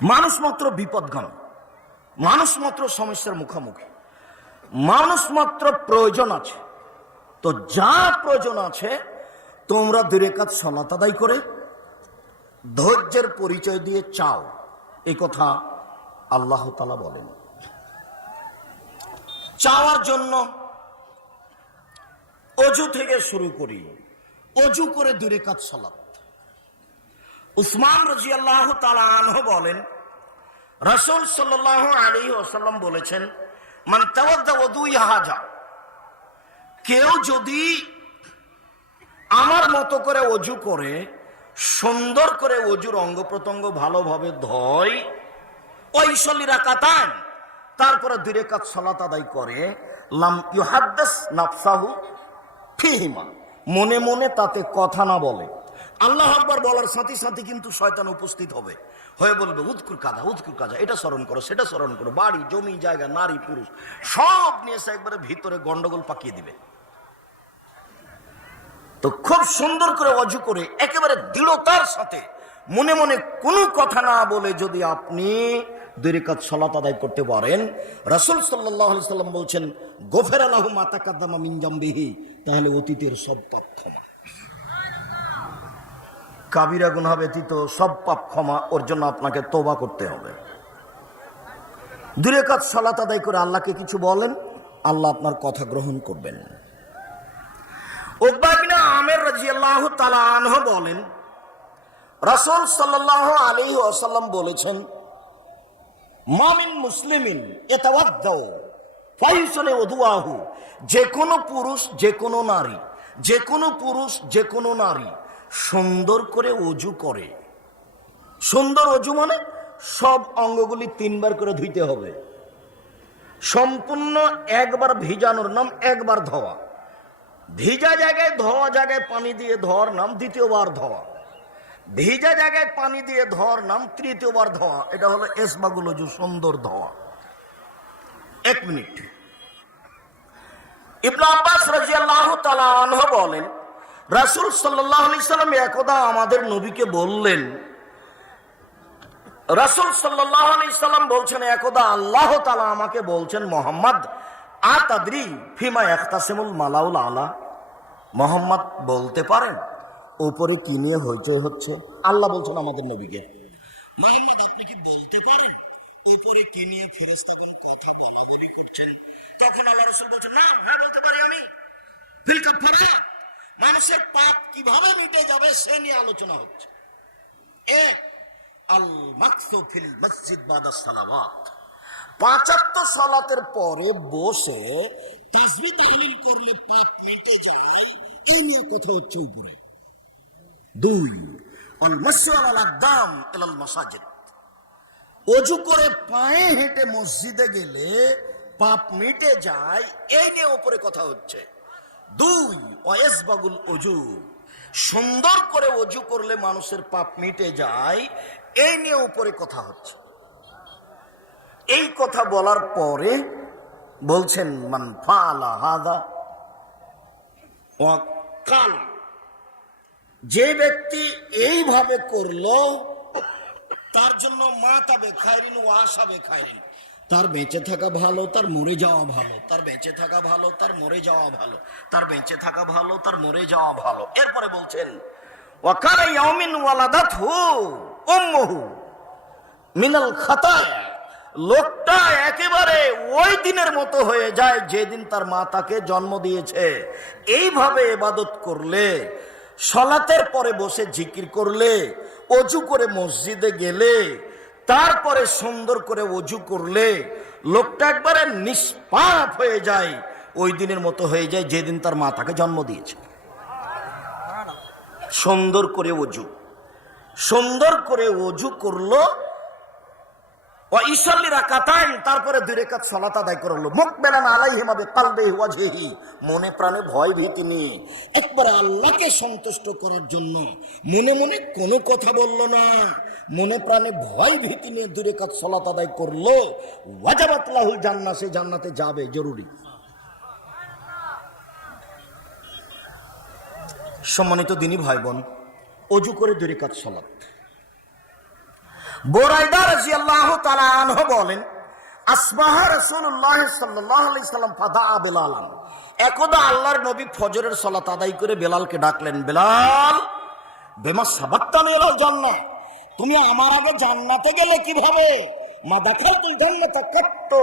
মানুষ মাত্র বিপদগামী, মানুষ মাত্র সমস্যার মুখোমুখি, মানুষ মাত্র প্রয়োজন আছে। তো যা প্রয়োজন আছে তোমরা 2 রাকাত সালাত আদায় করে ধৈর্যের পরিচয় দিয়ে চাও, এই কথা আল্লাহ তাআলা বলেন। চাওয়ার জন্য অজু থেকে শুরু করি, অজু করে 2 রাকাত সালাত। উসমান রাদিয়াল্লাহু তাআলা আনহু বলেন, রাসূল সাল্লাল্লাহু আলাইহি ওয়াসাল্লাম বলেছেন, মান তাওয়াদ্দা ওযুই হাজা, কেউ যদি আমার মতো করে অজু করে, সুন্দর করে অজুর অঙ্গ প্রত্যঙ্গ ভালোভাবে ধয়, ওয়াইসাল্লি রাকাতান, তারপরে 2 রাকাত সালাত আদায় করে, লাম ইউহাদ্দিস নাফসাহু ফিহিমা, মনে মনে তাতে কথা না বলে। আল্লাহু আকবার বলার সাথে সাথে কিন্তু শয়তান উপস্থিত হবে, হয়ে বলবে উযকুর কাযা উযকুর কাযা, এটা স্মরণ করো সেটা স্মরণ করো, বাড়ি জমি জায়গা নারী পুরুষ সব নিয়ে এসে একবারে ভিতরে গন্ডগোল পাকিয়ে দিবে। তো খুব সুন্দর করে অজু করে একেবারে দৃঢ়তার সাথে মনে মনে কোনো কথা না বলে যদি আপনি 2 রাকাত সালাত আদায় করতে পারেন, রাসূল সাল্লাল্লাহু আলাইহি সাল্লাম বলছেন, গফিরা লাহু মা তাকাদ্দামা মিন জামবিহি, তাহলে অতীতের সব পাপ ক্ষমা, কাবিরা গুনাহ ব্যতীত সব পাপ ক্ষমা। ওর জন্য আপনাকে তওবা করতে হবে। 2 রাকাত সালাত আদায় করে আল্লাহকে কিছু বলেন, আল্লাহ আপনার কথা গ্রহণ করবেন। উকবা ইবনে আমির রাদিয়াল্লাহু তাআলা আনহু বলেন, রাসূল সাল্লাল্লাহু আলাইহি ওয়াসাল্লাম বলেছেন, মা মিন মুসলিমিন ইয়াতাওয়াদ্দাউ ফায়ুসলি ওযুহু, যে কোনো পুরুষ যে কোনো নারী, যে কোনো পুরুষ যে কোনো নারী সুন্দর করে অজু করে। সুন্দর অজু মানে সব অঙ্গগুলি 3 বার করে ধুইতে হবে। সম্পূর্ণ একবার ভিজানোর নাম একবার ধোয়া, ভিজা জায়গায় ধোয়া জায়গায় পানি দিয়ে ধোয়ার নাম দ্বিতীয়বার ধোয়া, ভিজা জায়গায় পানি দিয়ে ধোয়ার নাম তৃতীয়বার ধোয়া। এটা হলো ইসবাগুল ওযু, সুন্দর ধোয়া। 1 মিনিট। ইবনে আব্বাস রাদিয়াল্লাহু তাআলা আনহু বলেন, রাসূল সাল্লাল্লাহু আলাইহি সাল্লাম একদা আমাদের নবীকে বললেন, রাসূল সাল্লাল্লাহু আলাইহি সাল্লাম বলছেন, একদা আল্লাহ তাআলা আমাকে বলছেন, মুহাম্মদ আতাদরি ফিমা ইয়াখতাসিমুল মালাউল আলা, মুহাম্মদ বলতে পারেন উপরে কি নিয়ে হইচই হচ্ছে? আল্লাহ বলছেন আমাদের নবীকে, মুহাম্মদ আপনি কি বলতে পারেন উপরে কি নিয়ে ফেরেশতাগণ কথা বলাবলি করছেন? তখন আল্লাহ রাসূল বলছেন, না, হ্যাঁ বলতে পারি আমি। ফিল কাফারা, মানুষের পাপ কিভাবে মিটে যাবে সে নিয়ে আলোচনা হচ্ছে। 1 আল মাকসু ফিল মসজিদ বাদা সালাওয়াত, 5 ওয়াক্ত সালাতের পরে বসে তাসবিহ তাহলিল করলে পাপ মিটে যায়, এই নিয়ে কথা হচ্ছে উপরে। 2 আল মাসু আলাল আকদাম ইলাল মাসাজিদ, অজু করে পায়ে হেঁটে মসজিদে গেলে পাপ মিটে যায়, এই নিয়ে উপরে কথা হচ্ছে। 2 ওয়াইসবাগুল ওযু, সুন্দর করে অজু করলে মানুষের পাপ মিটে যায়, এই নিয়ে উপরে কথা হচ্ছে। এই কথা বলার পরে বলছেন, মান ফাআলা হাযা ওয়া কাল, যে ব্যক্তি এইভাবে করলো তার জন্য মাতাবে খায়রিন ওয়া আসাবে খায়রিন, তার বেঁচে থাকা ভালো, তার মরে যাওয়া ভালো, তার বেঁচে থাকা ভালো, তার মরে যাওয়া ভালো, তার বেঁচে থাকা ভালো, তার মরে যাওয়া ভালো। এরপরে বলছেন, ওয়া কানা ইয়াউমিন ওয়ালাদাতহু উম্মুহু মিনাল খাতায়া, লোকটা একেবারে ওই দিনের মতো হয়ে যায় যেদিন তার মা তাকে জন্ম দিয়েছে। এইভাবে ইবাদত করলে, সালাতের পরে বসে জিকির করলে, অজু করে মসজিদে গেলে, তারপরে সুন্দর করে অজু করলে লোকটা একবারে নিষ্পাপ হয়ে যায়, ওই দিনের মতো হয়ে যায় যেদিন তার মা তাকে জন্ম দিয়েছে। সুন্দর করে অজু, সুন্দর করে অজু করলো, ওয়াইসাল্লি রাকাতাইন, তারপরে 2 রাকাত সালাত আদায় করলো, মুকবিলান আলাইহিমা বিকলবিহি ওয়াজহিহি, মনে প্রাণে ভয় ভীতি নিয়ে একবারে আল্লাহকে সন্তুষ্ট করার জন্য মনে মনে কোনো কথা বলল না, মনে প্রাণে ভয় ভীতি নিয়ে 2 রাকাত সালাত আদায় করলো, ওয়াজাবাত লাহুল জান্নাহ, সে জান্নাতে যাবে, জরুরি। সম্মানিত দিনী ভাই বোন, অজু করে 2 রাকাত সালাত, বুরাইদা রাদিয়াল্লাহু তাআলা আনহু বলেন, আসবাহা রাসূলুল্লাহ সাল্লাল্লাহু আলাইহি সাল্লাম ফাদা বেলালান। একদা আল্লাহর নবী ফজরের সালাত আদায় করে বেলালকে ডাকলেন, বেলাল বেমা সাবাক্তানি ইলাল জান্নাহ, তুমি আমার আগে জান্নাতে গেলে কিভাবে? মা দাখালতুল জান্নাতা কাত্তু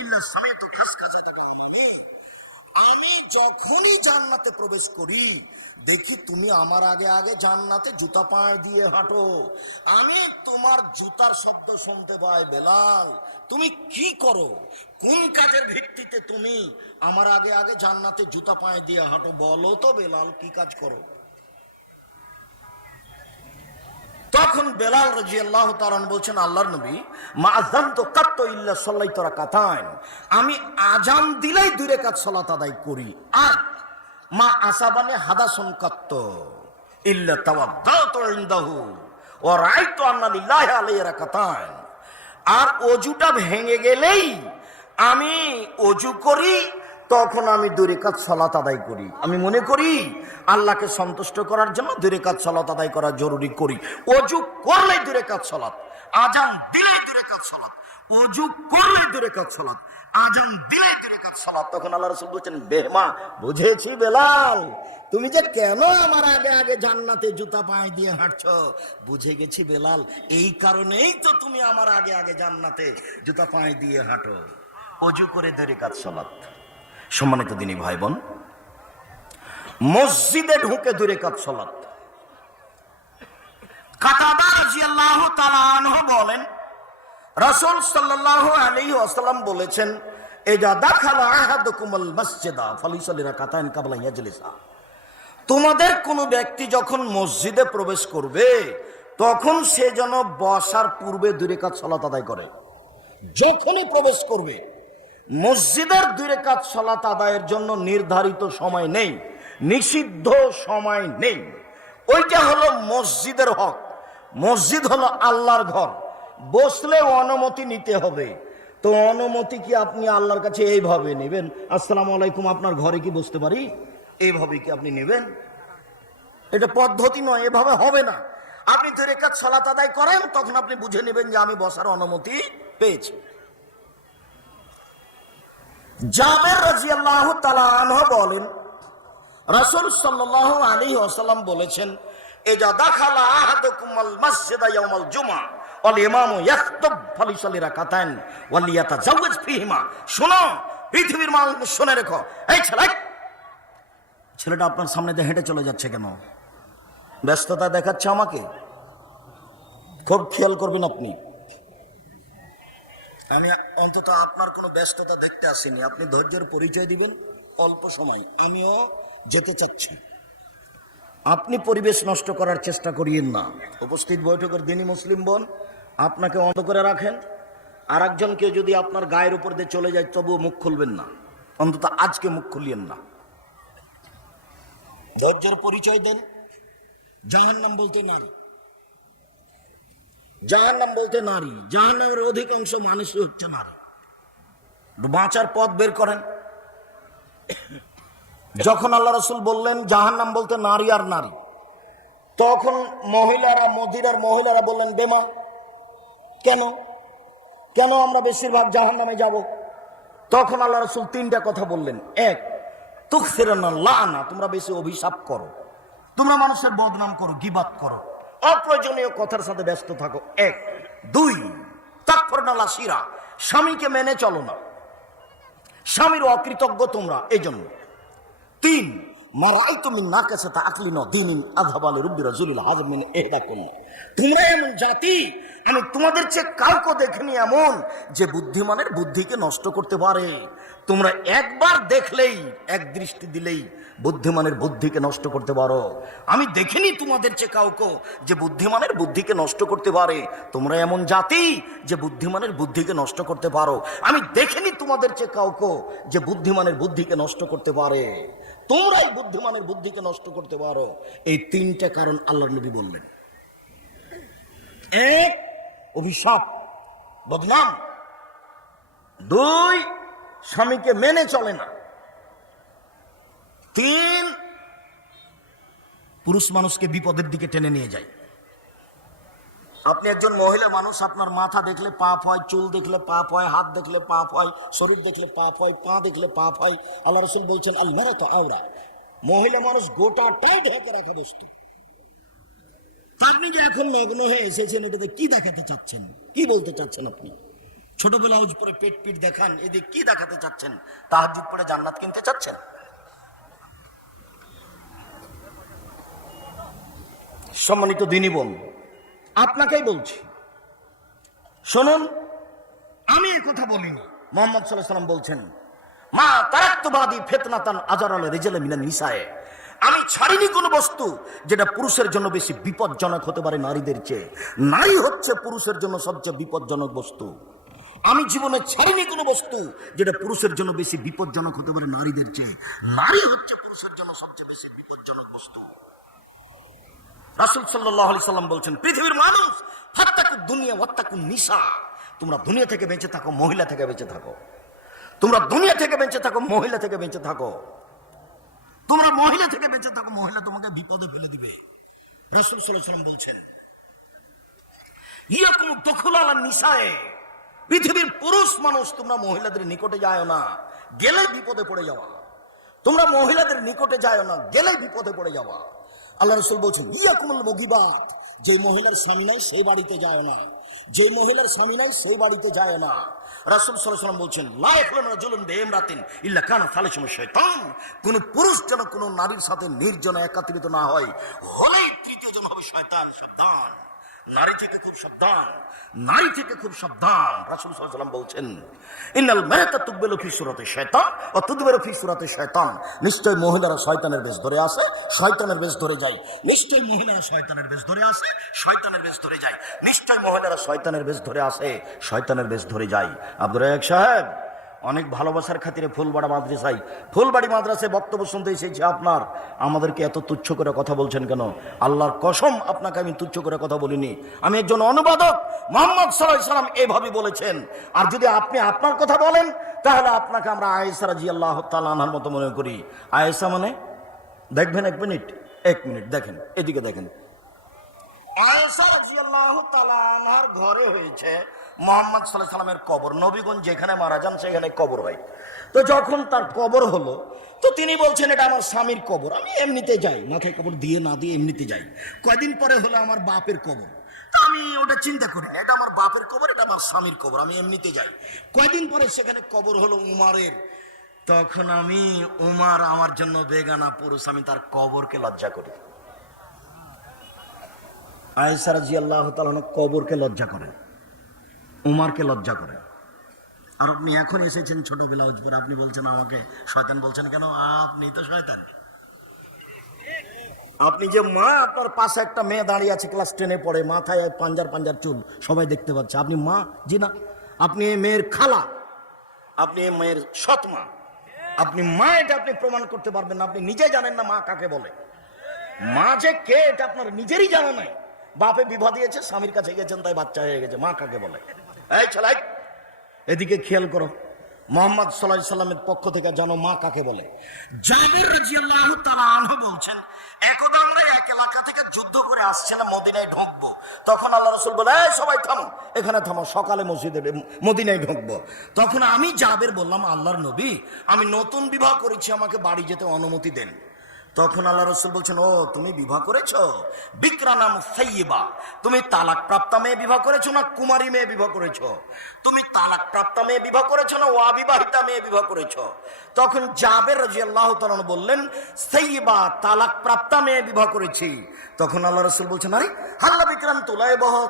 ইল্লা সামিতু খাসখাসাতাল মুমিন, আমি যখনই জান্নাতে প্রবেশ করি দেখি তুমি আমার আগে আগে জান্নাতে জুতা পায়ে দিয়ে হাঁটো, আমি তোমার জুতার শব্দ শুনতে পাই। বেলাল তুমি কি করো, কোন কাজের ভিত্তিতে তুমি আমার আগে আগে জান্নাতে জুতা পায়ে দিয়ে হাঁটো? বলো তো বেলাল, কি কাজ করো? তখন বেলাল রাদিয়াল্লাহু তাআলা বলছেন, আল্লাহর নবী, মা আযানতু কাত্তু ইল্লা সাল্লাইতু রাকাতাইন, আমি আজান দিলেই 2 রাকাত সালাত আদায় করি, আর মা আসাবানে হাদাসুন কাত্তু ইল্লা তাওয়াদ্দাতু ইনদাহু ওয়া রাআইতু আন্না লিল্লাহি আলাইহি রাকাতাইন, আর ওযুটা ভেঙে গেলেই আমি ওযু করি, তখন আমি 2 রাকাত সালাত আদায় করি। আমি মনে করি আল্লাহকে সন্তুষ্ট করার জন্য 2 রাকাত সালাত আদায় করা জরুরি করি। ওযু করলে 2 রাকাত সালাত, আজান দিলে 2 রাকাত সালাত, ওযু করলে 2 রাকাত সালাত, আজান দিলে 2 রাকাত সালাত। তখন আল্লাহ রাসূল বলেন, বেহমা বুঝেছি বেলাল, তুমি যে কেন আমার আগে আগে জান্নাতে জুতা পায়ে দিয়ে হাঁটছো, বুঝে গেছি বেলাল, এই কারণেই তো তুমি আমার আগে আগে জান্নাতে জুতা পায়ে দিয়ে হাঁটো। ওযু করে 2 রাকাত সালাত। সম্মানিত দিনী ভাই বোন, মসজিদে ঢুকে 2 রাকাত সালাত। কাতাদা রাদিয়াল্লাহু তাআলা আনহু বলেন, রাসূল সাল্লাল্লাহু আলাইহি ওয়াসাল্লাম বলেছেন, ইজা দাখালা আহাদুকুমুল মাসজিদা ফালিসাল্লি রাকাতাইন ক্বাবলা ইয়াজলিসা, তোমাদের কোন ব্যক্তি যখন মসজিদে প্রবেশ করবে তখন সে যেন বসার পূর্বে 2 রাকাত সালাত আদায় করে। যখনই প্রবেশ করবে, মসজিদের 2 রাকাত সালাত আদায়ের জন্য নির্ধারিত সময় নেই, নিষিদ্ধ সময় নেই। ওইটা হলো মসজিদের হক। মসজিদ হলো আল্লাহর ঘর, বসলে অনুমতি নিতে হবে। তো অনুমতি কি আপনি আল্লাহর কাছে এইভাবে নেবেন, আসসালামু আলাইকুম আপনার ঘরে কি বসতে পারি, এইভাবে কি আপনি নেবেন? এটা পদ্ধতি নয়, এভাবে হবে না। আপনি 2 রাকাত সালাত আদায় করেন, তখন আপনি বুঝে নেবেন যে আমি বসার অনুমতি পেয়েছি। জাবের রাদিয়াল্লাহু তাআলা আনহু বলেন, রাসূল সাল্লাল্লাহু আলাইহি ওয়াসাল্লাম বলেছেন, ইজা দাখালা আহাদুকুমুল মাসজিদা ইয়াউমাল জুমআ ওয়াল ইমামু ইয়াখতুব ফালিসাল্লি রাকাতাইন ওয়াল ইয়াতাজাওয়াজ ফীহিমা। শোনো পৃথিবীর মানুষ, শুনে রেখো, এই ছেলেটা আপনার সামনে দিয়ে হেঁটে চলে যাচ্ছে কেন? ব্যস্ততা দেখাচ্ছে আমাকে? খুব খেয়াল করবেন আপনি। আমি অন্তত আপনার কোনো ব্যস্ততা দেখতে আসিনি, আপনি ধৈর্যের পরিচয় দিবেন। অল্প সময় আমিও যেতে চাচ্ছি, আপনি পরিবেশ নষ্ট করার চেষ্টা করিয়েন না। উপস্থিত বৈঠকের দিনী মুসলিম বোন, আপনাকে অন্ত করে রাখেন, আর একজনকে যদি আপনার গায়ের উপর দিয়ে চলে যায় তবুও মুখ খুলবেন না, অন্তত আজকে মুখ খুলিয়েন না। ধৈর্যের পরিচয় দেন। জাহান্নাম বলতে নারী, জাহান্নাম বলতে নারী, জাহান্নামের অধিকাংশ মানুষই হচ্ছে নারী। বাঁচার পথ বের করেন। যখন আল্লাহ রাসূল বললেন জাহান্নাম বলতে নারী আর নারী, তখন মহিলারা, মদিনার মহিলারা বললেন, বেমা কেন কেন আমরা বেশিরভাগ জাহান্নামে যাব? তখন আল্লাহ রাসূল 3টা কথা বললেন। 1, তুকসিরানা লানা, তোমরা বেশি অভিশাপ করো, তোমরা মানুষের বদনাম করো, গীবাত করো, অপ্রয়োজনীয় কথার সাথে ব্যস্ত থাকো। 1। 2, তাকফুরনা লাসিরা, স্বামীকে মেনে চলো না, স্বামীর অকৃতজ্ঞ তোমরা, এই জন্য। 3, মারাইতু মিন নাকাসাতা আকলিন ওয়া দীনিন আযহাবা লিরুব্বি রাজুলিল হাযম মিন ইহদাকুম, তোমরা এমন জাতি, আমি তোমাদের চেয়ে কাউকে দেখিনি এমন যে বুদ্ধিমানের বুদ্ধিকে নষ্ট করতে পারে। তোমরা একবার দেখলেই, এক দৃষ্টি দিলেই বুদ্ধিমানের বুদ্ধিকে নষ্ট করতে পারো। আমি দেখিনি তোমাদের চেয়ে কাউকে যে বুদ্ধিমানের বুদ্ধিকে নষ্ট করতে পারে। তোমরা এমন জাতি যে বুদ্ধিমানের বুদ্ধিকে নষ্ট করতে পারো। আমি দেখিনি তোমাদের চেয়ে কাউকে যে বুদ্ধিমানের বুদ্ধিকে নষ্ট করতে পারে। তোমরাই বুদ্ধিমানের বুদ্ধিকে নষ্ট করতে পারো। এই 3টা কারণ আল্লাহর নবী বললেন। 1, অভিশাপ, বদনাম। 2, স্বামীকে মেনে চলে না। 3, পুরুষ মানুষকে বিপদের দিকে টেনে নিয়ে যায়। আপনি একজন মহিলা মানুষ, আপনার মাথা দেখলে পাপ হয়, চুল দেখলে পাপ হয়, হাত দেখলে পাপ হয়, শরীর দেখলে পাপ হয়, পা দেখলে পাপ হয়। আল্লাহ রাসূল বলছেন আল মারাতু আওরা, মহিলা মানুষ গোটাটাই ঢেকে রাখা বস্তু। আপনি যে এখন নগ্ন হয়ে এসেছেন, এটাতে কি দেখাতে চাচ্ছেন? কি বলতে চাচ্ছেন আপনি? ছোট ব্লাউজ পরে পেট পিট দেখান, এদিকে কি দেখাতে চাচ্ছেন? তাহাজ্জুদ পড়ে জান্নাত কিনতে চাচ্ছেন? সম্মানিত দিনী বোন, আপনাকেই বলছি, শুনুন, আমি এই কথা বলিনি। মুহাম্মদ সাল্লাল্লাহু আলাইহি ওয়াসাল্লাম বলছেন মা তারাক্তু বাদি ফিতনাতান আজারাল রিজালা মিনান নিসায়ে, আমি ছাড়িনি কোন বস্তু যেটা পুরুষের জন্য বেশি বিপজ্জনক হতে পারে নারীদের চেয়ে। নারী হচ্ছে পুরুষের জন্য সবচেয়ে বিপজ্জনক বস্তু। আমি জীবনে ছাড়িনি কোনো বস্তু যেটা পুরুষের জন্য বেশি বিপজ্জনক হতে পারে নারীদের চেয়ে। নারী হচ্ছে পুরুষের জন্য সবচেয়ে বেশি বিপজ্জনক বস্তু। রাসূল সাল্লাল্লাহু আলাইহি সাল্লাম বলছেন পৃথিবীর মানুষ ফাত্তাকুদ দুনিয়া ওয়াত্তাকুন নিসা, তোমরা দুনিয়া থেকে বেঁচে থাকো, মহিলা থেকে বেঁচে থাকো। তোমরা দুনিয়া থেকে বেঁচে থাকো, মহিলা থেকে বেঁচে থাকো। তোমরা মহিলা থেকে বেঁচে থাকো, মহিলা তোমাকে বিপদে ফেলে দিবে। রাসূল সাল্লাল্লাহু আলাইহি সাল্লাম বলছেন ইয়াকুম দুখুল আলা নিসায়ে, পৃথিবীর পুরুষ মানুষ তোমরা মহিলাদের নিকটে যায় না, গেলে বিপদে পড়ে যাওয়া। তোমরা মহিলাদের নিকটে যায় না, গেলে বিপদে পড়ে যাওয়া। আল্লাহ রাসূল বলছেন ইয়াকুমুল মুগিবাত, যে মহিলার স্বামী নাই সেই বাড়িতে যায় না, যে মহিলার স্বামী নাই সেই বাড়িতে যায় না। রাসূল সাল্লাল্লাহু আলাইহি ওয়াসাল্লাম বলছেন লা ইয়াখলুনা রাজুলুন বিইমরাতিন ইল্লা কানা সালিসুহু শাইতান, কোন পুরুষ যেন কোন নারীর সাথে নির্জনে একত্রিত না হয়, হলেই তৃতীয় জন হবে শয়তান। সাবধান, নারী থেকে খুব সাবধান, নারী থেকে খুব সাবধান। রাসূল সাল্লাল্লাহু আলাইহি ওয়াসাল্লাম বলছেন ইন্নাল মারাতা তুকবিলু ফি সূরাতি শায়তান ওয়া তুদবিরু ফি সূরাতি শায়তান, নিশ্চয় মহিলারা শয়তানের বেশ ধরে আসে, শয়তানের বেশ ধরে যায়। নিশ্চয় মহিলারা শয়তানের বেশ ধরে আসে, শয়তানের বেশ ধরে যায়। নিশ্চয় মহিলারা শয়তানের বেশ ধরে আসে, শয়তানের বেশ ধরে যায়। আব্দুর রাজ্জাক সাহেব, অনেক ভালোবাসার খাতিরে ফুলবাড়ি মাদ্রাসায় বক্তব্য শুনতে এসেছি আপনার, আমাদেরকে এত তুচ্ছ করে কথা বলছেন কেন? আল্লাহর কসম আপনাকে আমি তুচ্ছ করে কথা বলিনি, আমি একজন অনুবাদক। মুহাম্মদ সাল্লাল্লাহু আলাইহি ওয়াসাল্লাম এভাবে বলেছেন। আর যদি আপনি আপনার কথা বলেন তাহলে আপনাকে আমরা আয়েশা রাদিয়াল্লাহু তাআলা আনহার মতো মনে করি। আয়েশা মানে দেখবেন, এক মিনিট দেখেন, এদিকে দেখেন। আয়েশা রাদিয়াল্লাহু তাআলা আনহার ঘরে হয়েছে মুহাম্মদ সাল্লাল্লাহু আলাইহি ওয়াসাল্লামের কবর। নবীগণ যেখানে মারা যান সেখানে কবর হয়। তো যখন তার কবর হলো, তো তিনি বলছেন এটা আমার স্বামীর কবর, আমি এমনিতে যাই, মাথায় কবর দিয়ে না দিয়ে এমনিতে যাই। কয়দিন পরে হলো আমার বাপের কবর, তা আমি ওটা চিন্তা করি না, এটা আমার বাপের কবর, এটা আমার স্বামীর কবর, আমি এমনিতে যাই। কয়দিন পরে সেখানে কবর হলো উমারের, তখন আমি উমার আমার জন্য বেগানা পুরুষ, আমি তার কবরকে লজ্জা করি। আয়েশা রাদিয়াল্লাহু তাআলা কবরকে লজ্জা করেন, উমারকে লজ্জা করে। আর আপনি এখন এসেছেন ছোট ব্লাউজ পরে, আপনি বলছেন আমাকে শয়তান বলছেন কেন? আপনি তো শয়তান। আপনি যে মা, আপনার পাশে একটা মেয়ে দাঁড়িয়ে আছে, ক্লাস 10-এ পড়ে, মাথায় পাঞ্জার চুল, সবাই দেখতে পাচ্ছে। আপনি মা? জি না, আপনি এই মেয়ের খালা, আপনি এই মেয়ের সৎ মা। আপনি মা, এটা আপনি প্রমাণ করতে পারবেন না। আপনি নিজে জানেন না মা কাকে বলে। মা যে কে এটা আপনার নিজেরই জানা নাই। বাপে বিবাহ দিয়েছে, স্বামীর কাছে গেছেন, তাই বাচ্চা হয়ে গেছে। মা কাকে বলে? এই ছেলে, এদিকে খেয়াল করো, মুহাম্মদ সাল্লাল্লাহু আলাইহি সাল্লামের পক্ষ থেকে জানো মা কাকে বলে। জাবের রাদিয়াল্লাহু তাআলা আনহু বলছেন একদা আমরা এক এলাকা থেকে যুদ্ধ করে আসছিলাম, মদিনায় ঢুকবো। তখন আল্লাহ রাসূল বলে এই সবাই থামো, এখানে থামো, সকালে মদিনায় ঢুকবো। তখন আমি জাবের বললাম আল্লাহর নবী, আমি নতুন বিবাহ করেছি, আমাকে বাড়ি যেতে অনুমতি দেন। তখন আল্লাহ রাসূল বলছেন ও তুমি বিবাহ করেছো, বিকরা নাম সাইয়্যিবা, তুমি তালাক প্রাপ্তা মেয়ে বিবাহ করেছো না কুমারী মেয়ে বিবাহ করেছো? তুমি তালাক প্রাপ্তা মেয়ে বিবাহ করেছো না অবিবাহিতা মেয়ে বিবাহ করেছো? তখন জাবের রাদিয়াল্লাহু তাআলা বললেন সাইয়্যিবা, তালাক প্রাপ্তা মেয়ে বিবাহ করেছি। তখন আল্লাহ রাসূল বলছেন আরে হাল্লা বিকরাম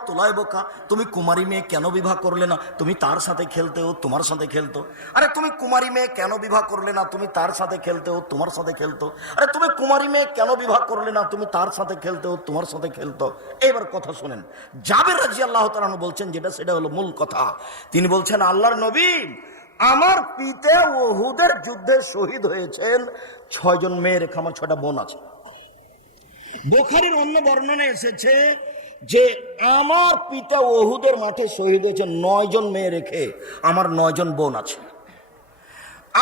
তুলাইবকা, তুমি কুমারী মেয়ে কেন বিবাহ করলে না? তুমি তার সাথে খেলতে, ও তোমার সাথে খেলতো। আরে তুমি কুমারী মেয়ে কেন বিবাহ করলে না? তুমি তার সাথে খেলতে, ও তোমার সাথে খেলতো। আরে তুমি কুমারী মেয়ে কেন বিবাহ করলে না? তুমি তার সাথে খেলতে, ও তোমার সাথে খেলতো। এবার কথা শুনেন, জাবের রাদিয়াল্লাহু তাআলা বলছেন যেটা, সেটা হলো মূল কথা। তিনি বলছেন আল্লাহর নবী, আমার পিতা উহুদের যুদ্ধে শহীদ হয়েছেন 6 জন মেয়ে রেখে, আমার 6টা বোন আছে। বুখারীর অন্য বর্ণনায় এসেছে যে আমার পিতা উহুদের মাঠে শহীদ হয়েছে 9 জন মেয়ে রেখে, আমার 9 জন বোন আছে।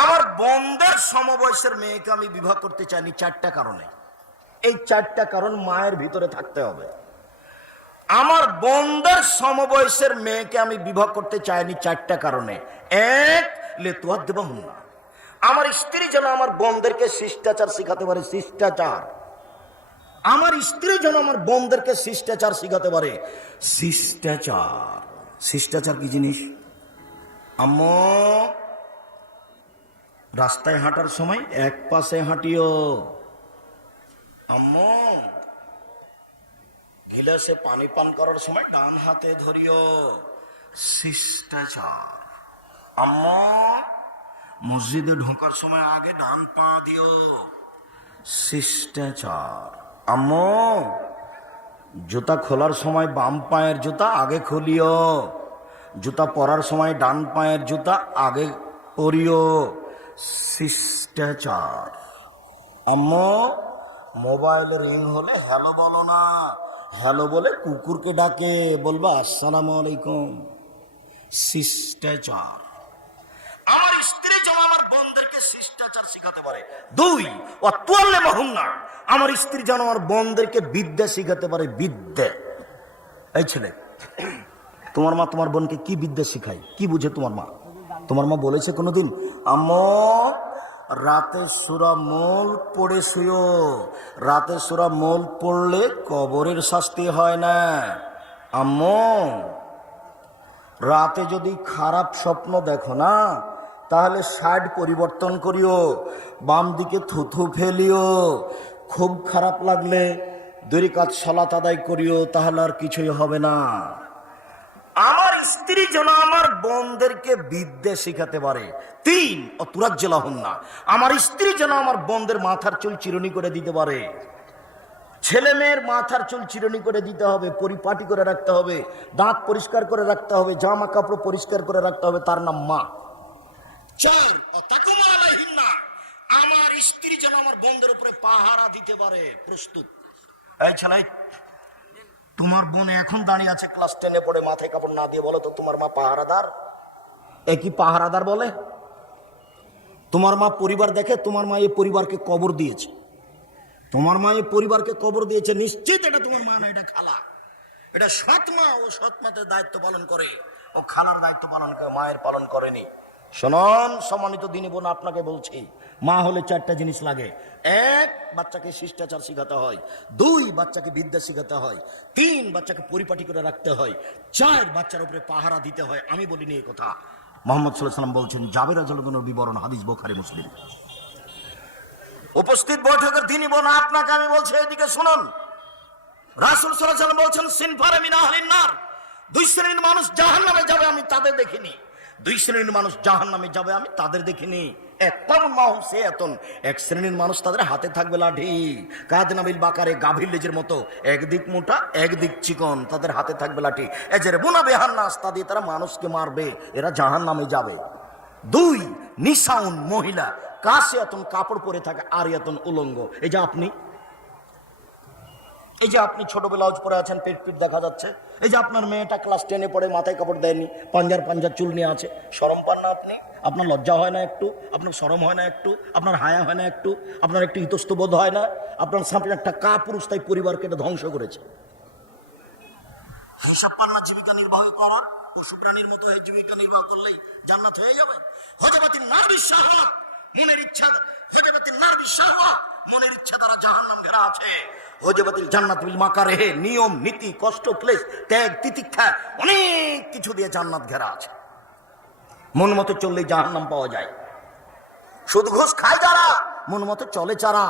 আমার বোনদের সমবয়সের মেয়েকে আমি বিবাহ করতে চাইনি 4টা কারণে। এই 4টা কারণ মায়ের ভিতরে থাকতে হবে। আমার বোনদের সমবয়সের মেয়েকে আমি বিবাহ করতে চাইনি চারটা কারণে। এক, লেতুয়ার দেব না, আমার স্ত্রী যেন আমার বোনদেরকে শিষ্টাচার শিখাতে পারে। শিষ্টাচার, আমার স্ত্রী যেন আমার বোনদেরকে শিষ্টাচার শিখাতে পারে। শিষ্টাচার, শিষ্টাচার কি জিনিস? আম্মু, রাস্তায় হাঁটার সময় এক পাশে হাঁটিও। আম্মু, গিলাসে পানি পান করার সময় ডান হাতে ধরিও। শিষ্টাচার। আম্মু, মসজিদে ঢোকার সময় আগে ডান পা দিও। শিষ্টাচার। আম্মু, জুতা খোলার সময় বাম পায়ের জুতা আগে খুলিও। জুতা পরার সময় ডান পায়ের জুতা আগে পরিও। শিষ্টাচার। আম্মু, মোবাইল রিং হলে হ্যালো বলো না, হ্যালো বলে কুকুরকে ডাকে বলবা আসসালামু আলাইকুম। শিষ্টাচার। আমার স্ত্রী যেন আমার বোনদেরকে শিষ্টাচার শিখাতে পারে। দুই, অতুয়াল্লে মহুন্না, আমার স্ত্রী যেন আমার বোনদেরকে বিদ্যা শিখাতে পারে। বিদ্যা। এই ছেলে, তোমার মা তোমার বোনকে কি বিদ্যা শিখায়? কি বুঝে তোমার মা? তোমার মা বলেছে কোনোদিন আম্মু রাতে সূরা মুল্ক পড়ে শুয়ো? রাতে সূরা মুল্ক পড়লে কবরের শাস্তি হয় না। আম্মু, রাতে যদি খারাপ স্বপ্ন দেখো না, তাহলে সাইড পরিবর্তন করিও, বাম দিকে থুথু ফেলিও। খুব খারাপ লাগলে 2 রাকাত সালাত আদায় করিও, তাহলে আর কিছুই হবে না। আমার স্ত্রী যেন আমার বোনদেরকে বিদ্যা শিখাতে পারে। 3, অতুরাজ্জলাহুন্না, আমার স্ত্রী যেন আমার বোনদের মাথার চুল চিরুনি করে দিতে পারে। ছেলে মেয়ের মাথার চুল চিরুনি করে দিতে হবে, পরিপাটি করে রাখতে হবে, দাঁত পরিষ্কার করে রাখতে হবে, জামা কাপড় পরিষ্কার করে রাখতে হবে, তার নাম মা। 4, অতাকুমা আলাইহিন্না, আমার স্ত্রী যেন আমার বোনদের উপরে পাহারা দিতে পারে। প্রস্তুত? এই ছেলে, তোমার বোন এখন দাঁড়িয়ে আছে ক্লাস 10-এ পড়ে, মাথায় কাপড় না দিয়ে, বলো তো তোমার মা পাহারাদার? কি পাহারাদার বলে? তোমার মা পরিবার দেখে, তোমার মা এই পরিবারকে কবর দিয়েছে। তোমার মা এই পরিবারকে কবর দিয়েছে, নিশ্চিত এটা তোমার মা না, এটা খালা। এটা সৎ মা, ও সৎ মাতের দায়িত্ব পালন করে, ও খালার দায়িত্ব পালন করে, মায়ের পালন করেনি। শোনন সম্মানিত দিনী বোন, আপনাকে বলছি, মা হলে 4টা জিনিস লাগে। 1, বাচ্চাকে শিষ্টাচার শিখাতে হয়। 2, বাচ্চাকে বিদ্যা শিখাতে হয়। 3, বাচ্চাকে পরিপাটি করে রাখতে হয়। 4, বাচ্চার উপরে পাহারা দিতে হয়। আমি বলিনি এই কথা, মুহাম্মদ সাল্লাল্লাহু আলাইহি ওয়াসাল্লাম বলছেন। জাবের রাদিয়াল্লাহু আনহুর বিবরণ, হাদিস বুখারী মুসলিম। উপস্থিত বৈঠকের দিনী বোন, আপনাকে আমি বলছি, এদিকে শুনুন। রাসূল সাল্লাল্লাহু আলাইহি ওয়াসাল্লাম বলছেন সিনফারে মিন আহলিন নার, 2 শ্রেণীর মানুষ জাহান্নামে যাবে, আমি তাদের দেখিনি। 2 শ্রেণীর মানুষ জাহান্নামে যাবে, আমি তাদের দেখিনি। এক শ্রেণীর মানুষ, তাদের হাতে থাকবে লাঠি, কাদনাবিল বাকারে, গাভীর লেজের মতো, একদিক মোটা একদিক চিকন, তাদের হাতে থাকবে লাঠি। এজের বুনা বেহান নাস্তা দিয়ে তারা মানুষকে মারবে, এরা জাহান্নামে যাবে। 2, নিসাউন, মহিলা, কাসিয়াতুন, কাপড় পরে থাকে, আরিয়াতুন, উলঙ্গ। এই যে আপনি ছোট ব্লাউজ পরে আছেন, পেট দেখা যাচ্ছে। এই যে আপনার মেয়েটা ক্লাস 10-এ পড়ে, মাথায় কাপড় দেয়নি, পাঞ্জার চুল নিয়ে আছে, শরম পান না আপনি? আপনার লজ্জা হয় না একটু? আপনার শরম হয় না একটু? আপনার হায়া হয় না একটু? আপনার একটু ইতস্তবোধ হয় না? আপনার সামনে একটা কাপুরুষ, তাই পরিবারকে এটা ধ্বংস করেছে। হিসাব পান না জীবিকা নির্বাহ করার? পশু প্রাণীর মতো জীবিকা নির্বাহ করলেই জান্নাত হয়ে যাবে? হযবাতিন নার বিশাহাওয়াত, মনের ইচ্ছা, হযবাতিন নার বিশাহাওয়াত, মনের ইচ্ছা দ্বারা জাহান্নাম ঘেরা আছে। হযবাতিল জান্নাত বিল মাকারিহ, নিয়ম নীতি, কষ্ট ক্লেশ, ত্যাগ তিতিক্ষা, অনেক কিছু দিয়ে জান্নাত ঘেরা আছে। মন মতো চললেই জাহান্নাম পাওয়া যায়। সুদ ঘুষ খায় যারা, মন মতো চলে যারা,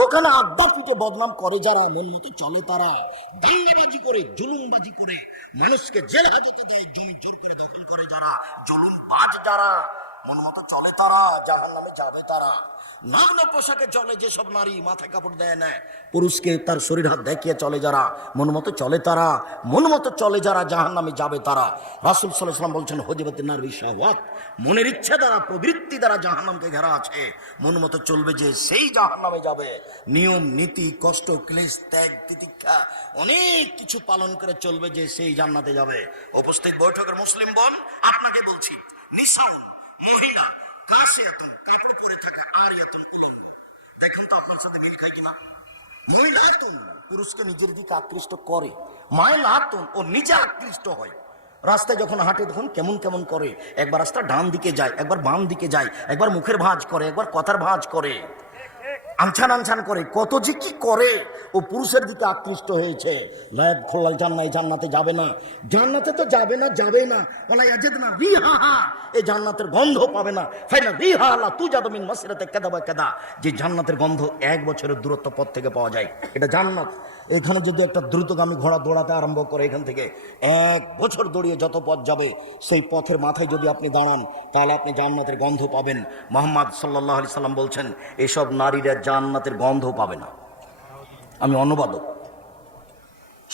দোকানে আড্ডা পিটে বদনাম করে যারা, মন মতো চলে তারা, দাঙ্গাবাজি করে, জুলুমবাজি করে, মানুষকে জেল হাজতে দেয়, জমি জোর করে দখল করে যারা, জুলুমবাজ যারা, মন মতো চলে তারা, জাহান্নামে যাবে তারা। নগ্ন পোশাকে চলে যেসব নারী, মাথায় কাপড় দেয় না, পুরুষকে তার শরীর হাত দেখিয়ে চলে যারা, মন মতো চলে তারা, মন মতো চলে যারা, জাহান্নামে যাবে তারা। রাসূল সাল্লাল্লাহু আলাইহি ওয়াসাল্লাম বলছেন হযবাতিন নার বিশাহাওয়াত, মনের ইচ্ছা দ্বারা, প্রবৃত্তি দ্বারা জাহান্নামকে ঘেরা আছে। মন মতো চলবে যে, সেই জাহান্নামে যাবে। নিয়ম নীতি, কষ্ট ক্লেশ, ত্যাগ তিতিক্ষা, অনেক কিছু পালন করে চলবে যে, সেই জান্নাতে যাবে। উপস্থিত বৈঠকের মুসলিম বোন, আপনাকে বলছি, নিসাউন, মহিলা, কাসিয়াতুন, কাপড় পরে থাকা, আরিয়াতুন, উলঙ্গ। দেখুন তো আপনার সাথে মিল খায় কিনা? মহিলাতুন, পুরুষকে নিজের দিকে আকৃষ্ট করে, মায়লাতুন, ও নিজে আকৃষ্ট হয়। রাস্তায় যখন হাঁটে তখন কেমন কেমন করে, একবার রাস্তা ডান দিকে যায়, একবার বাম দিকে যায়, একবার মুখের ভাঁজ করে, একবার কথার ভাঁজ করে, আনছান আনছান করে, কত যে কি করে। ও পুরুষের দিকে আকৃষ্ট হয়েছে। লায়াত খোলাল জান্নাত, জান্নাতে যাবে না, জান্নাতে তো যাবে না, যাবে না, ওলা ইয়াজিদনা রিহা, এই জান্নাতের গন্ধ পাবে না। ফাইনা রিহা লা তুজাদু মিন মাসিরাতি কাদা ওয়া কাদা, যে জান্নাতের গন্ধ 1 বছরের দূরত্ব পথ থেকে পাওয়া যায়, এটা জান্নাত। এখানে যদি একটা দ্রুতগামী ঘোড়া দৌড়াতে আরম্ভ করে, এখান থেকে 1 বছর দৌড়িয়ে যত পথ যাবে, সেই পথের মাথায় যদি আপনি দাঁড়ান, তাহলে আপনি জান্নাতের গন্ধ পাবেন। মুহাম্মদ সাল্লাল্লাহু আলাইহি সাল্লাম বলছেন, এসব নারীরা জান্নাতের গন্ধ পাবে না। আমি অনুবাদক,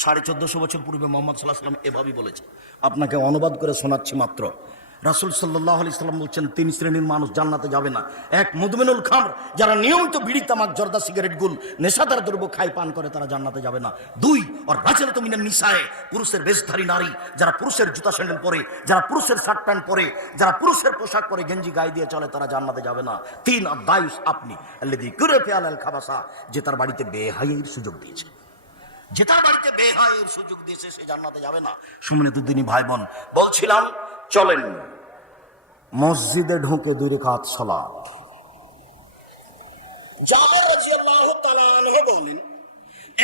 1450 বছর পূর্বে মুহাম্মদ সাল্লাল্লাহু আলাইহি সাল্লাম এভাবেই বলেছে, আপনাকে অনুবাদ করে শোনাচ্ছি মাত্র। রাসূল সাল্লাল্লাহু আলাইহি সাল্লাম বলছেন, 3 শ্রেণীর মানুষ জান্নাতে যাবে না। 1, মুদমিনুল খামর, যারা নিয়মিত বিড়ি, তামাক, জর্দা, সিগারেট, গুল, নেশাদার দ্রব্য খায়, পান করে, তারা জান্নাতে যাবে না। 2, আর রাজুলাতুম মিনান নিসায়ে, পুরুষের বেশধারী নারী, যারা পুরুষের জুতা স্যান্ডেল পরে, যারা পুরুষের শার্ট প্যান্ট পরে, যারা পুরুষের পোশাক পরে, গেঞ্জি গায়ে দিয়ে চলে, তারা জান্নাতে যাবে না। 3, আর দায়ুস, আপনি আল্লাযী কুরিফা আলাল খাবাসা, যে তার বাড়িতে বেহায়ার সুযোগ দিয়েছে, যে তার বাড়িতে বেহায়ার সুযোগ দিয়েছে, সে জান্নাতে যাবে না। সুমনে দুদিনই ভাই বোন, বলছিলাম চলেন মসজিদে ঢুকে 2 রাকাত সালাত। জাবের রাদিয়াল্লাহু তাআলা আনহু বলেন,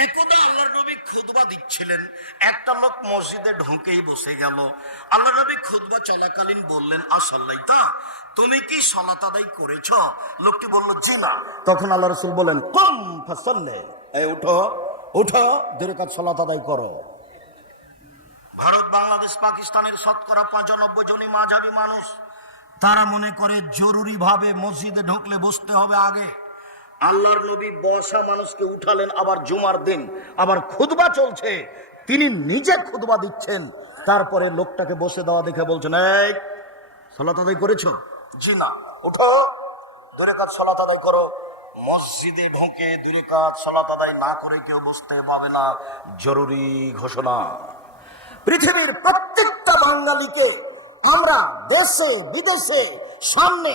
একদা আল্লাহর নবী খুতবা দিচ্ছিলেন, একটা লোক মসজিদে ঢুকেই বসে গেল। আল্লাহর নবী খুতবা চলাকালীন বললেন, আসাল্লাইতা, তুমি কি সালাত আদায় করেছো? লোকটি বলল, জি না। তখন আল্লাহ রাসূল বলেন, কুম ফাসাল্লি, এই উঠো, উঠো, 2 রাকাত সালাত আদায় করো। ভারত, বাংলাদেশ, পাকিস্তানের শতকরা 95 জনই মাযহাবী মানুষ, তারা মনে করে জরুরি ভাবে মসজিদে ঢুকলে বসতে হবে আগে। আল্লাহর নবী বসা মানুষকে উঠালেন, আবার জুমার দিন, আবার খুতবা চলছে, তিনি নিজে খুতবা দিচ্ছেন, তারপরে লোকটাকে বসে দেওয়া দেখে বলছেন, এই সালাত আদায় করেছো? জি না। উঠো, 2 রাকাত সালাত আদায় করো। মসজিদে ঢোকে 2 রাকাত সালাত আদায় না করে কেউ বসতে পাবে না, জরুরি ঘোষণা। পৃথিবীর প্রত্যেকটা বাঙালিকে আমরা দেশে বিদেশে সামনে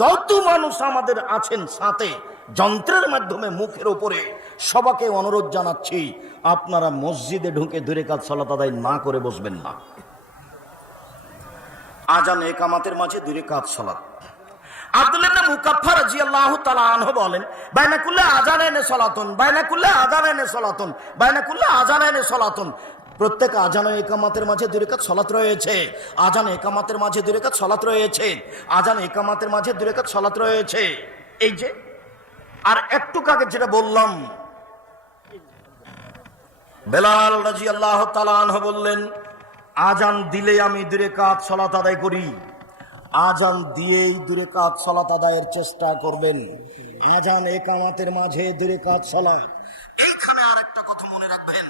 যত মানুষ আমাদের আছেন সাথে, যন্ত্রের মাধ্যমে মুখের উপরে সবাইকে অনুরোধ জানাচ্ছি, আপনারা মসজিদে ঢুকে 2 রাকাত সালাত আদায় না করে বসবেন না। আজান ইকামতের মাঝে 2 রাকাত সালাত। আব্দুল্লাহ ইবনে মুকাফফার রাদিয়াল্লাহু তাআলা আনহু বলেন, বাইনা কুল্লি আযানাইনি সালাতুন, বাইনা কুল্লি আযানাইনি সালাতুন, বাইনা কুল্লি আযানাইনি সালাতুন। প্রত্যেক আজান ও ইকামতের মাঝে 2 রাকাত সালাত রয়েছে। আজান ইকামতের মাঝে 2 রাকাত সালাত রয়েছে। আজান ইকামতের মাঝে 2 রাকাত সালাত রয়েছে। এই যে, আর একটু আগে যেটা বললাম, বেলাল রাদিয়াল্লাহু তাআলা আনহু বললেন, আজান দিলে আমি 2 রাকাত সালাত আদায় করি। আজান দিয়েই 2 রাকাত সালাত আদায়ের চেষ্টা করবেন। আজান ইকামতের মাঝে 2 রাকাত সালাত। এইখানে আরেকটা কথা মনে রাখবেন,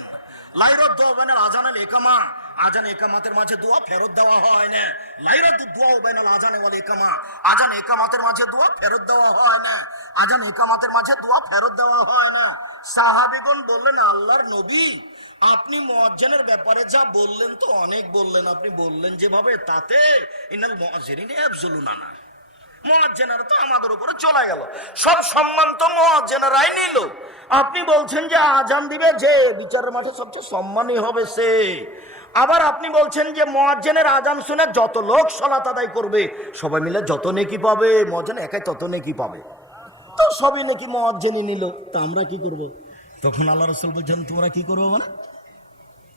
লাইরাত দোয়া বাইনাল আজানাল ইকামা, আজান ইকামাতের মাঝে দোয়া ফেরত দেওয়া হয় না। লাইরাত দোয়া বাইনাল আজান ওয়াল ইকামা, আজান ইকামাতের মাঝে দোয়া ফেরত দেওয়া হয় না। আজান ইকামাতের মাঝে দোয়া ফেরত দেওয়া হয় না। সাহাবীগণ বললেন, আল্লাহর নবী, আপনি মুয়াজ্জিনের ব্যাপারে যা বললেন তো অনেক বললেন, আপনি বললেন যেভাবে, তাতে ইনাল মুয়াজ্জিরিনা ইয়াবজুলুনা, মুয়াজ্জিনরা তো আমাদের উপরে চলে গেল, সব সম্মান তো মুয়াজ্জিনরাই নিল। আপনি বলছেন যে আজান দিবে যে বিচারের মাঠে সবচেয়ে সম্মানী হবে সে, আবার আপনি বলছেন যে মুয়াজ্জিনের আজান শুনে যত লোক সালাত আদায় করবে সবাই মিলে যত নেকি পাবে, মুয়াজ্জিন একাই তত নেকি পাবে। তো সবই নাকি মুয়াজ্জিনই নিল, তা আমরা কি করব? তখন আল্লাহ রাসূল বলছেন, তোমরা কি করবো? মানে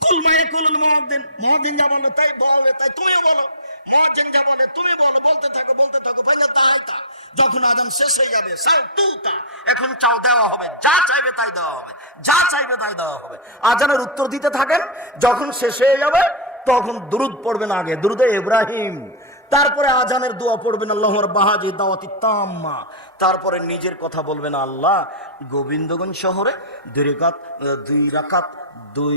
কুল মা ইয়াকুলুল মুয়াজ্জিন, মুয়াজ্জিন যা বলে তাই বলে, তাই তুমিও বলো। মুয়াজ্জিন যা বলে তুমি বলো, বলতে থাকো বলতে থাকো। ফাইনা তাহাইতা, যখন আজান শেষ হয়ে যাবে, সাউ তুতা, এখন চাও দেওয়া হবে, যা চাইবে তাই দেওয়া হবে, যা চাইবে তাই দেওয়া হবে। আজানের উত্তর দিতে থাকেন, যখন শেষ হয়ে যাবে তখন দুরূদ পড়বেন, আগে দুরূদে ইব্রাহিম, তারপরে আজানের দোয়া পড়বেন, আল্লাহুর বাহাজি দাওয়াতি তাম্মা, তারপরে নিজের কথা বলবেন, আল্লাহ গোবিন্দগঞ্জ শহরে 2 রাকাত 2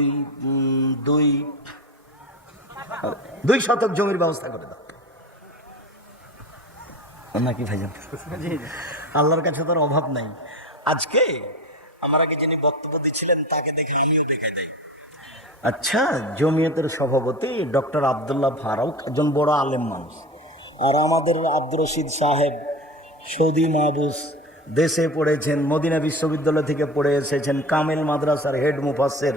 শতক জমির ব্যবস্থা করে দাও নাকি ভাইজান? আল্লাহর কাছে তার অভাব নাই। আজকে আমার আগে যিনি বক্তব্য দিচ্ছিলেন তাকে দেখে আমিও দেখে দেই। আচ্ছা, জমিয়তের সভাপতি ডক্টর আব্দুল্লাহ ফারুক একজন বড় আলেম মানুষ, আর আমাদের আব্দুর রশিদ সাহেব, সৌদি মাহবুস, দেশে পড়েছেন, মদিনা বিশ্ববিদ্যালয় থেকে পড়ে এসেছেন, কামেল মাদ্রাসার হেড মুফাসসির,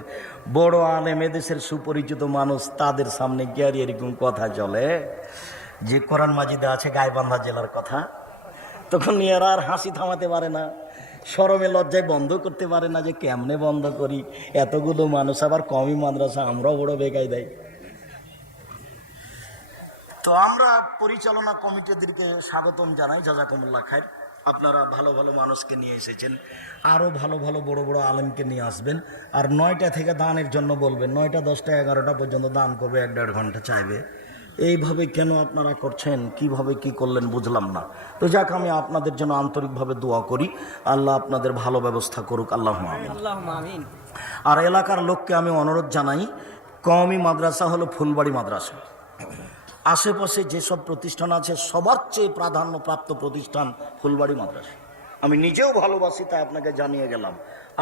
বড় আলেম, এদেশের সুপরিচিত মানুষ, তাদের সামনে কি আর এরকম কথা চলে যে কোরআন মাজিদে আছে গাইবান্ধা জেলার কথা? তখন এরা আর হাসি থামাতে পারে না, শরমে লজ্জায় বন্ধ করতে পারে না যে কেমনে বন্ধ করি, এতগুলো মানুষ, আবার কমই মাদ্রাসা, আমরাও বড় বেকায় দেয়। তো আমরা পরিচালনা কমিটিদেরকে স্বাগতম জানাই, জাযাকুমুল্লাহ খাইর। আপনারা ভালো ভালো মানুষকে নিয়ে এসেছেন, আরও ভালো ভালো বড় বড় আলেমকে নিয়ে আসবেন, আর 9টা থেকে দানের জন্য বলবেন, 9টা 10টা 11টা পর্যন্ত দান করবে, 1-1.5 ঘন্টা চাইবে। এইভাবে কেন আপনারা করছেন, কিভাবে কি করলেন বুঝলাম না। তো যাক, আমি আপনাদের জন্য আন্তরিকভাবে দোয়া করি, আল্লাহ আপনাদের ভালো ব্যবস্থা করুক, আল্লাহুম্মা আমিন। আর এলাকার লোককে আমি অনুরোধ জানাই, কওমি মাদ্রাসা হলো ফুলবাড়ি মাদ্রাসা। আশেপাশে যেসব প্রতিষ্ঠান আছে সবার চেয়ে প্রাধান্যপ্রাপ্ত প্রতিষ্ঠান ফুলবাড়ি মাদ্রাসা। আমি নিজেও ভালোবাসি, তাই আপনাকে জানিয়ে গেলাম,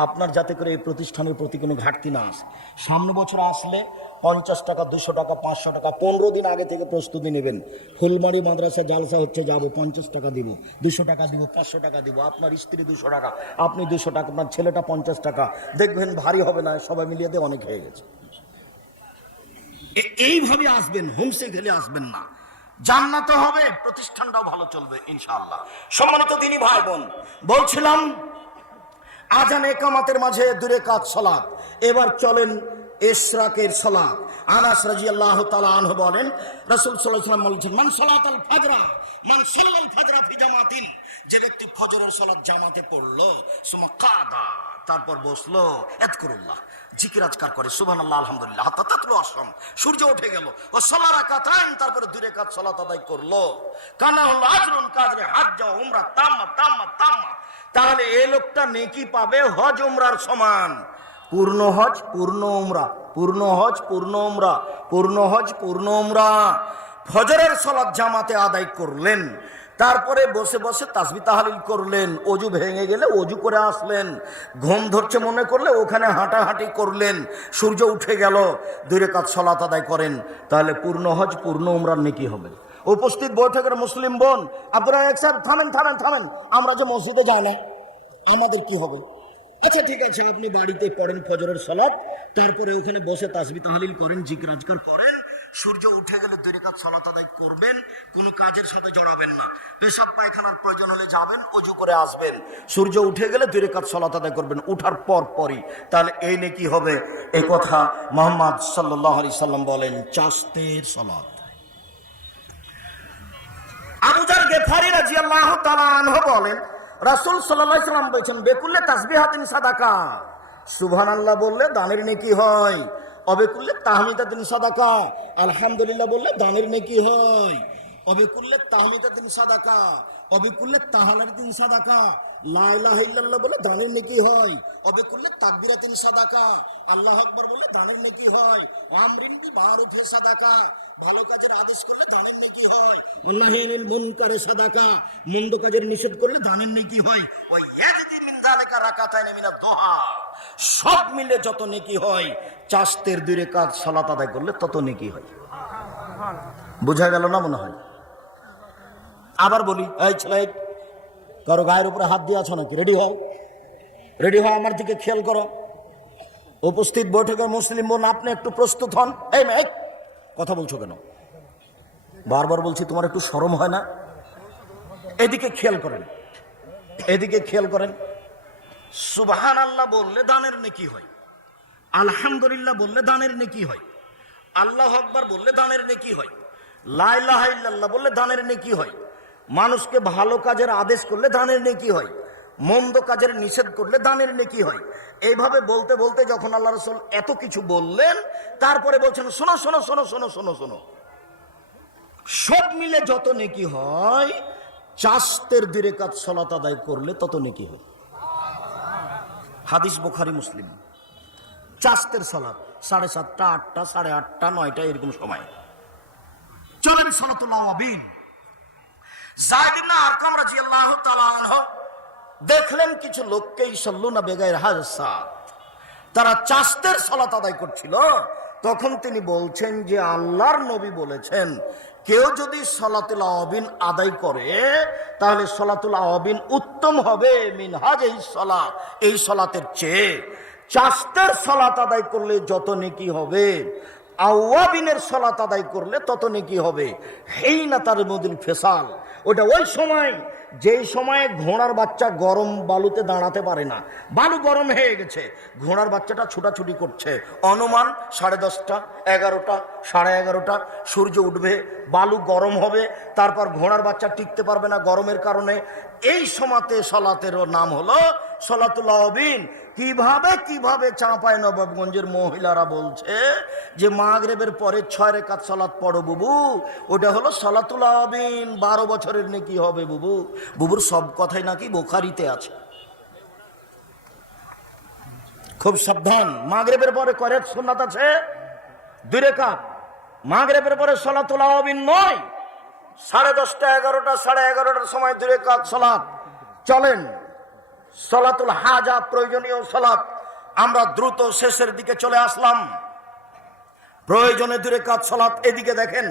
আপনার যাতে করে এই প্রতিষ্ঠানের প্রতি কোনো ঘাটতি না আসে। সামনে বছর আসলে 50 টাকা, 200 টাকা, 500 টাকা 15 দিন আগে থেকে প্রস্তুতি নেবেন। ফুলবাড়ি মাদ্রাসা জালসা হচ্ছে, যাব, 50 টাকা দিব, 200 টাকা দিব, 500 টাকা দিব, আপনার স্ত্রী 200 টাকা, আপনি 200 টাকা, আপনার ছেলেটা 50 টাকা, দেখবেন ভারী হবে না, সবাই মিলিয়ে দিয়ে অনেক হয়ে গেছে। এইভাবে আসবেন, হোমসে খেলে আসবেন না, জান্নাতে হবে, প্রতিষ্ঠানটাও ভালো চলবে ইনশাআল্লাহ। সম্মানিত দিনী ভাই বোন, বলছিলাম আজান ইকামতের মাঝে 2 রাকাত সালাত। এবার চলেন ইশরাকের সালাত। আনাস রাদিয়াল্লাহু তাআলা আনহু বলেন, রাসূল সাল্লাল্লাহু আলাইহি ওয়াসাল্লাম বলেছেন, মান সালাতাল ফাজরা, মান সাল্লাল ফাজরা ফি জামাতিন, যে ব্যক্তি ফজরের সালাত জামাতে পড়লো, সুমা কাদা, তারপর বসলো, ইয়াজকুরুল্লাহ, জিকির আজকার করে, সুবহানাল্লাহ, আলহামদুলিল্লাহ, হাত্তা তাতলু আশ-শামস, সূর্য উঠে গেল, ও সাল্লা রাকাতাইন, তারপরে 2 রাকাত সালাত আদায় করলো, কানা হল আজরুন কাজরে হাজ্জ ওয়া উমরা তাম্মা তাম্মা তাম্মা, তাহলে এই লোকটা নেকি পাবে হজ উমরার সমান। পূর্ণ হজ, পূর্ণ উমরা, পূর্ণ হজ, পূর্ণ উমরা, পূর্ণ হজ, পূর্ণ উমরা। ফজরের সালাত জামাতে আদায় করলেন, তারপরে বসে বসে তাসবিহ তাহলিল করলেন, অজু ভেঙে গেলে অজু করে আসলেন, ঘুম ধরছে মনে করলে ওখানে হাঁটাহাঁটি করলেন, সূর্য উঠে গেল, 2 রাকাত সালাত আদায় করেন, তাহলে পূর্ণ হজ, পূর্ণ উমরার নেকি হবে। উপস্থিত বৈঠকের মুসলিম বোন, আপনারা এক সাথে থামেন থামেন থামেন, আমরা যে মসজিদে যাই না, আমাদের কি হবে? আচ্ছা ঠিক আছে, আপনি বাড়িতে পড়েন ফজরের সালাত, তারপরে ওখানে বসে তাসবিহ তাহলিল করেন, জিকির আজকার করেন, সূর্য উঠে গেলে 2 রাকাত সালাত আদায় করবেন, কোনো কাজের সাথে জড়াবেন না। পেশাব পায়খানার প্রয়োজন হলে যাবেন, ওযু করে আসবেন, সূর্য উঠে গেলে 2 রাকাত সালাত আদায় করবেন, উঠার পরই, তাহলে এই নেকি হবে। এই কথা মুহাম্মদ সাল্লাল্লাহু আলাইহি সাল্লাম বলেন, চাস্তের সালাত। আবু যার গিফারি রাদিয়াল্লাহু তাআলা আনহু বলেন, রাসূল সাল্লাল্লাহু আলাইহি সাল্লাম বলেছেন, বেকুল্লে তাসবিহাতিন সাদাকা, সুবহানাল্লাহ বললে দানের নেকি হয়, অবে করলে তাহমিদাতিন সাদাকা, আলহামদুলিল্লাহ বললে দানের নেকি হয়, অবে করলে তাহমিদাতিন সাদাকা, অবে করলে তাহলিলাতিন সাদাকা, লা ইলাহা ইল্লাল্লাহ বলে দানের নেকি হয়, অবে করলে তাকবীরাতিন সাদাকা, আল্লাহু আকবার বলে দানের নেকি হয়, আমরিন বি মারুফে সাদাকা, ভালো কাজের আদেশ করলে দানের নেকি হয়, নাহিয়ানিল মুনকারে সাদাকা, মন্দ কাজের নিষেধ করলে দানের নেকি হয়, ওই ইয়াজিদি মিন যালিকা রাকাতাইন মিনাদ দুহা, সব মিলে যত নেকি হয়, চাস্তের 2 রাকাত সালাত আদায় করলে তত নেকি হয়। বোঝা গেল না মনে হয়? আবার বলি, এই ছেলে, কারো গায়ের উপরে হাত দিয়ে আছো নাকি? রেডি হও, রেডি হও, আমার দিকে খেয়াল করো। উপস্থিত বৈঠকের মুসলিম বোন, আপনি একটু প্রস্তুত হন। এই মেয়ে, কথা বলছো কেন? বারবার বলছি, তোমার একটু শরম হয় না? এদিকে খেয়াল করেন, এদিকে খেয়াল করেন। সুবহানাল্লাহ বললে দানের নেকি হয়, আলহামদুলিল্লাহ বললে দানের নেকি হয়, আল্লাহু আকবার বললে দানের নেকি হয়, লা ইলাহা ইল্লাল্লাহ বললে দানের নেকি হয়, মানুষকে ভালো কাজের আদেশ করলে দানের নেকি হয়, মন্দ কাজের নিষেধ করলে দানের নেকি হয়। এইভাবে বলতে বলতে যখন আল্লাহ রাসূল এত কিছু বললেন, তারপরে বলছেন, শোনো শোনো শোনো শোনো শোনো শোনো, সব মিলে যত নেকি হয়, চাস্তের 2 রাকাত সালাত আদায় করলে তত নেকি হয়। হাদিস বুখারী মুসলিম। চাস্তের সালাত 7:30, 8টা, 8:30, 9টা এরকম সময়। চলেন সালাতুল আওয়াবিন। যায়েদ ইবনে আরকাম রাদিয়াল্লাহু তাআলা আনহু দেখলেন কিছু লোককে ইসাল্লুনা বেগাইর হাসাত, তারা চাস্তের সালাত আদায় করছিল। তখন তিনি বলছেন যে আল্লাহর নবী বলেছেন, কেউ যদি সলাতুল আওয়াবিন আদায় করে তাহলে সলাতুল আওয়াবিন উত্তম হবে মিনহাজ এই সলাত, এই সলাতের চেয়ে। চাস্তের সলাত আদায় করলে যত নেকি হবে, আওয়াবিনের সলাত আদায় করলে তত নেকি হবে। হেইনা তার মদিল ফেসাল, ওটা ওই সময় যেই সময়ে ঘোড়ার বাচ্চা গরম বালুতে দাঁড়াতে পারে না, বালু গরম হয়ে গেছে, ঘোড়ার বাচ্চাটা ছুটাছুটি করছে, অনুমান 10:30, 11টা, 11:30 সূর্য উঠবে, বালু গরম হবে, তারপর ঘোড়ার বাচ্চা টিকতে পারবে না গরমের কারণে। এই সময়তে সলাতেরও নাম হলো সলাতুল আওয়াবিন। কিভাবে কিভাবে চাঁপায় নবাবগঞ্জের মহিলারা বলছে যে মাগরিবের পরে 6 রাকাত সালাত পড়ো বুবু, ওটা হলো সলাতুল আওয়াবিন, 12 বছরের নেকি হবে বুবু। বুবুর সব কথাই নাকি বুখারীতে আছে। খুব সাবধান, মাগরিবের পরে করের সুন্নাত আছে 2 রাকাত, মাগরিবের পরে সলাতুল আওয়াবিন নয়। 10:30, 11টা, 11:30টার সময় 2 রাকাত সালাত চলেন। সলাতুল হাজা প্রয়োজনীয় সালাত, আমরা দ্রুত শেষের দিকে চলে আসলাম। প্রয়োজনে 2 রাকাত সালাত, এদিকে দেখেন,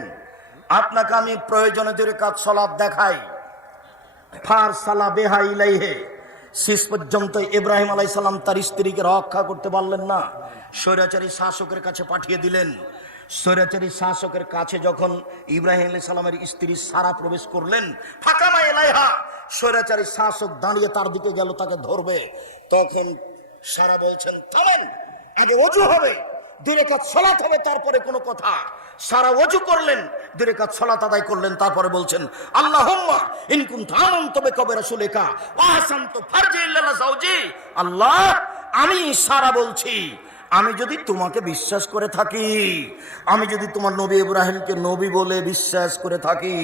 আপনাকে আমি প্রয়োজনে 2 রাকাত সালাত দেখাই। ফার সালা বেহা ইলাইহে, শেষ পর্যন্ত ইব্রাহিম আলাইহিস সালাম তার স্ত্রীকে রক্ষা করতে পারলেন না, স্বৈরাচারী শাসকের কাছে পাঠিয়ে দিলেন। স্বৈরাচারী শাসকের কাছে যখন ইব্রাহিম আলাইহিস সালামের স্ত্রী সারা প্রবেশ করলেন, ফাকামা ইলাইহা, স্বৈরাচারী শাসক দাঁড়িয়ে তার দিকে গেল তাকে ধরবে, তখন সারা বলছেন থামেন, আগে ওযু হবে, 2 রাকাত সালাত হবে, তারপরে কোনো কথা। সারা ওযু করলেন, 2 রাকাত সালাত আদায় করলেন, তারপরে বলছেন আল্লাহুম্মা ইন কুনতা আমানতু বিকা ওয়া রাসূলিকা ওয়া আহসানতু ফারজি ইল্লা যাওজি। আল্লাহ, আমি সারা বলছি, আমি যদি তোমাকে বিশ্বাস করে থাকি, আমি যদি তোমার নবী ইব্রাহিমকে নবী বলে বিশ্বাস করে থাকি,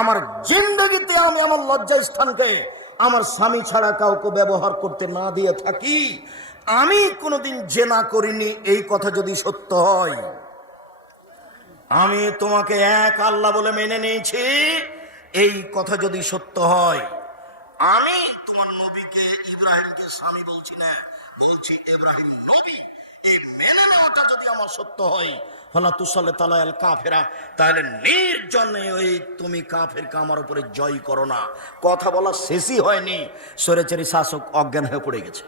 আমার জিন্দেগিতে আমি আমার লজ্জা স্থানকে আমার স্বামী ছাড়া কাউকে ব্যবহার করতে না দিয়ে থাকি, আমি কোনোদিন জেনা করিনি, এই কথা যদি সত্য হয়, আমি তোমাকে এক আল্লাহ বলে মেনে নিয়েছি, এই কথা যদি সত্য হয়, আমি তোমার নবীকে ইব্রাহিমকে স্বামী বলছি না, বলছি ইব্রাহিম নবী, এই মেনে নেওয়াটা যদি আমার সত্য হয়, ফালা তুসাল্লি তালা আল কাফেরা, তাহলে নির্জনে ওই তুমি কাফেরকে আমার উপরে জয় করো না। কথা বলা শেষই হয়নি, স্বৈরাচারী শাসক অজ্ঞান হয়ে পড়ে গেছে।